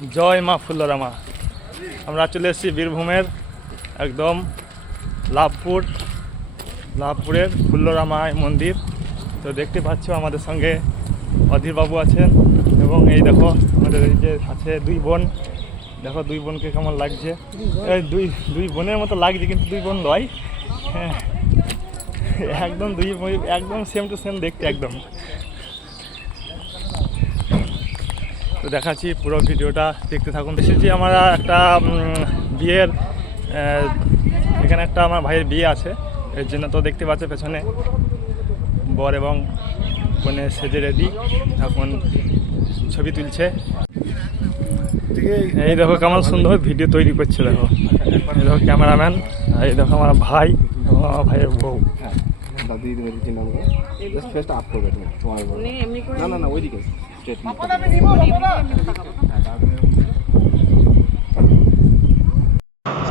জয় মা ফুল্লরা মা। আমরা চলে এসেছি বীরভূমের একদম লাভপুরের ফুল্লরা মা মন্দির। তো দেখতে পাচ্ছ আমাদের সঙ্গে অধীরবাবু আছেন এবং এই দেখো আমাদের এই যে আছে দুই বোন। দেখো দুই বোনকে কেমন লাগছে, দুই বোনের মতো লাগছে কিন্তু দুই বোন নয়। হ্যাঁ, একদম একদম সেম টু সেম দেখতে একদম। তো দেখাচ্ছি পুরো ভিডিওটা দেখতে থাকুন। এসেছি আমরা একটা বিয়ের, এখানে একটা আমার ভাইয়ের বিয়ে আছে, এর জন্য তো দেখতে পাচ্ছে পেছনে বর এবং কনে সেজে রেডি, এখন ছবি তুলছে। এই দেখো কেমন সুন্দর ভিডিও তৈরি করছে। দেখো এই দেখো ক্যামেরাম্যান, এই দেখো আমার ভাই এবং আমার ভাইয়ের বউ।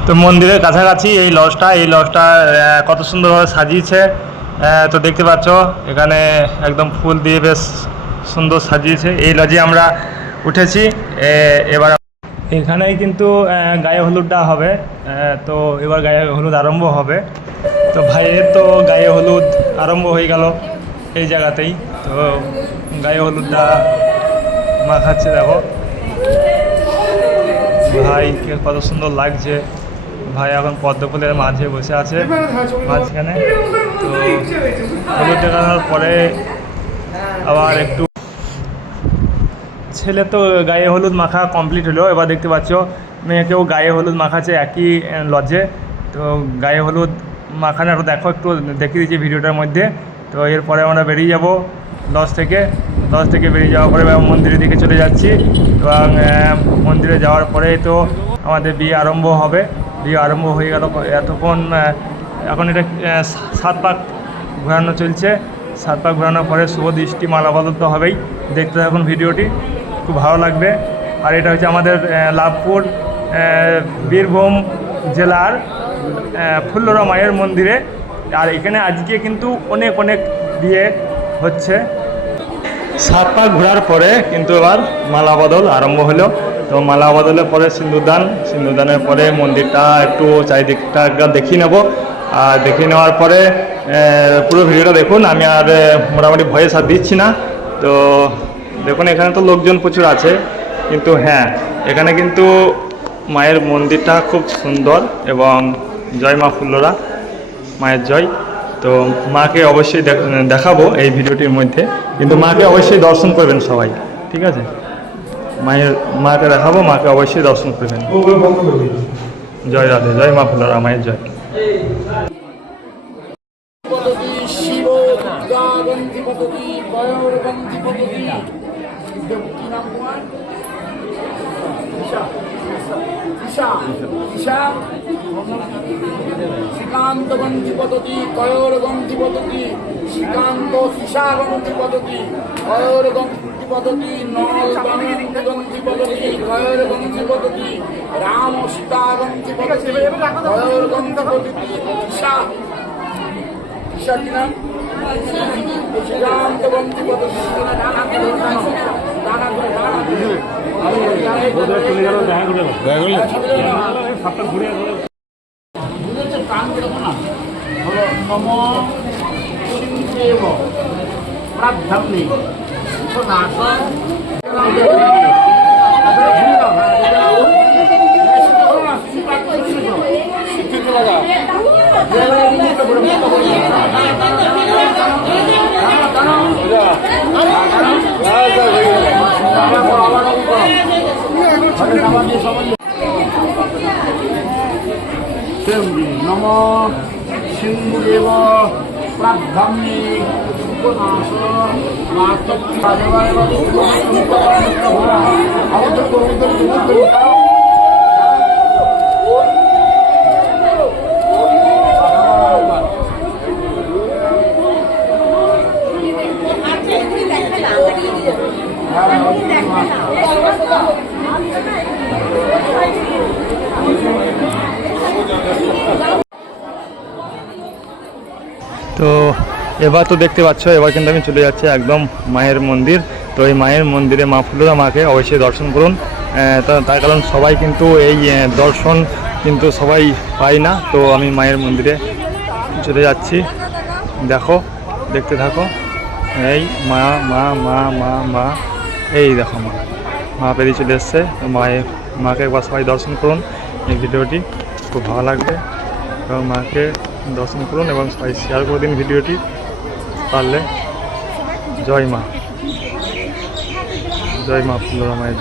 তো মন্দিরের কাছাকাছি এই লজটা কত সুন্দরভাবে সাজিয়েছে। তো দেখতে পাচ্ছ এখানে একদম ফুল দিয়ে বেশ সুন্দর সাজিয়েছে। এই লজে আমরা উঠেছি। এবার এখানেই কিন্তু গায়ে হলুদটা হবে। তো এবার গায়ে হলুদ আরম্ভ হবে। তো ভাইয়ের তো গায়ে হলুদ আরম্ভ হয়ে গেল এই জায়গাতেই। তো গায়ে হলুদটা মাখাচ্ছে। দেখো ভাইকে কত সুন্দর লাগছে। ভাই এখন পদ্ম ফুলের মাঝে বসে আছে মাঝখানে। তো হলুদ দেখানোর পরে আবার একটু ছেলে তো গায়ে হলুদ মাখা কমপ্লিট হলো। এবার দেখতে পাচ্ছ মেয়েকেও গায়ে হলুদ মাখাচ্ছে একই লজে। তো গায়ে হলুদ মাখানোটা দেখো, একটু দেখিয়ে দিচ্ছি ভিডিওটার মধ্যে। তো এরপরে আমরা বেরিয়ে যাব লজ থেকে বেরিয়ে যাওয়ার পরে মন্দিরের দিকে চলে যাচ্ছি এবং মন্দিরে যাওয়ার পরে তো আমাদের বিয়ে আরম্ভ হবে। বিয়ে আরম্ভ হয়ে গেল এতক্ষণ। এখন এটা 7 পাক ঘোরানো চলছে। 7 পাক ঘোরানোর পরে শুভ দৃষ্টি মালা বদল তো হবেই। দেখতে থাকুন ভিডিওটি, খুব ভালো লাগবে। আর এটা হচ্ছে আমাদের লাভপুর বীরভূম জেলার ফুল্লরা মায়ের মন্দিরে। আর এখানে আজকে কিন্তু অনেক বিয়ে হচ্ছে। 7 পাক ঘোরার পরে কিন্তু এবার মালা বদল আরম্ভ হলো। তো মালা বদলের পরে সিন্দুরদানের পরে মন্দিরটা একটু চারিদিকটা একবার দেখিয়ে নেব। আর দেখিয়ে নেওয়ার পরে পুরো ভিডিওটা দেখুন। আমি আর মোটামুটি ভয়েস আর দিচ্ছি না। তো দেখুন এখানে তো লোকজন প্রচুর আছে, কিন্তু হ্যাঁ এখানে কিন্তু মায়ের মন্দিরটা খুব সুন্দর এবং জয় মা ফুল্লরা মায়ের জয়। তো মাকে অবশ্যই দেখাবো এই ভিডিওটির মধ্যে, কিন্তু মাকে অবশ্যই দর্শন করবেন সবাই, ঠিক আছে? মাকে দেখাবো, মাকে অবশ্যই দর্শন করবেন। জয় রাধে, জয় মা ফুল্লরা মায়ের জয়। শ্রীকান্ত গন্ধি পদ্ধতি কয়োর গন্ধি পদ্ধতি শ্রীকান্ত শিশা গন্ধি পদ্ধতি কয়োর গন্ধি পদ্ধতি নল গন্ধি গন্ধি পদ্ধতি কয়োর গন্ধি পদ্ধতি রাম সীতা গন্ধি পদ্ধতি কয়োর গন্ধি পদ্ধতি শিশা কি নাম শ্রীকান্ত গন্ধি পদ্ধতি নম সিন্ধুদেব প্রাধান্যে উপনাশ তো এবার তো দেখতে পাচ্ছ, এবার কিন্তু আমি চলে যাচ্ছি একদম মায়ের মন্দির। তো এই মায়ের মন্দিরে মা ফুল্লরা মাকে অবশ্যই দর্শন করুন তার কারণ সবাই কিন্তু এই দর্শন কিন্তু সবাই পায় না। তো আমি মায়ের মন্দিরে চলে যাচ্ছি, দেখো, দেখতে থাকো। এই মা মা মা মা মা, এই দেখো মা পেরিয়ে চলে এসছে। মাকে একবার সবাই দর্শন করুন, এই ভিডিওটি খুব ভালো লাগবে এবং মাকে দর্শন করুন এবং সবাই শেয়ার করে দিন ভিডিওটি পারলে। জয় মা, জয় মা ফুল্লরা মায়ের।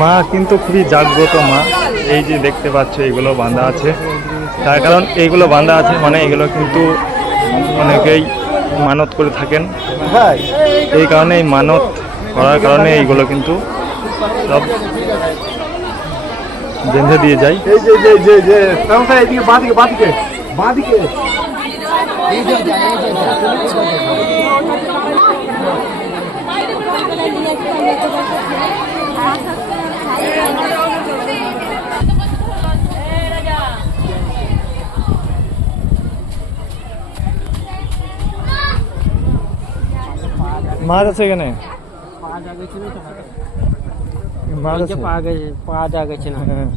মা কিন্তু খুবই জাগ্রত মা। এই যে দেখতে পাচ্ছ এইগুলো বাঁধা আছে, তার কারণ এইগুলো বাঁধা আছে মানে এগুলো কিন্তু অনেকেই মানত করে থাকেন। এই কারণে এই মানত করার কারণে এইগুলো কিন্তু সব বেঁধে দিয়ে যায়। মাছ আছে এখানে, মাছ আছে, পাওয়া গেছে না, হ্যাঁ।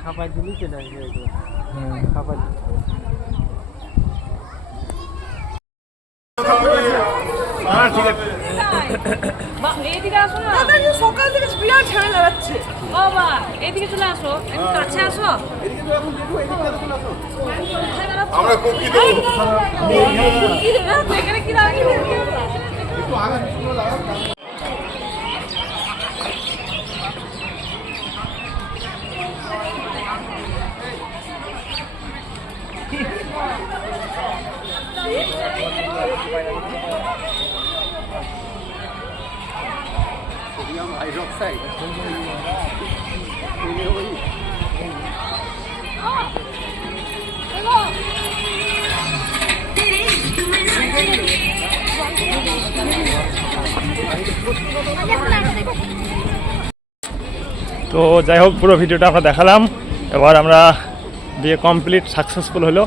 খাবার দিলেই চলে আসবে, খাবার এইদিকে আসো না, সকাল থেকে বিরাট ঝামেলা যাচ্ছে। বাবা এইদিকে চলে আসো, একটু কাছে আসো। আমরা কুকি এখানে কি দাঁড়িয়ে তো যাই হোক, পুরো ভিডিওটা আমরা দেখালাম। এবার আমরা বিয়ে কমপ্লিট সাকসেসফুল হলো।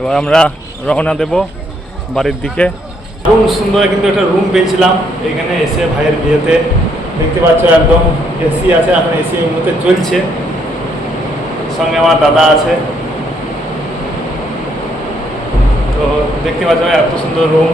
এবার আমরা রওনা দেব বাড়ির দিকে। রুম সুন্দর কিন্তু একটা রুম পেয়েছিলাম এখানে এসে ভাইয়ের বিয়েতে। দেখতে পাচ্ছ একদম এসি আছে, এখন এসি এই মুহূর্তে চলছে। সঙ্গে আমার দাদা আছে। তো দেখতে পাচ্ছ এত সুন্দর রুম।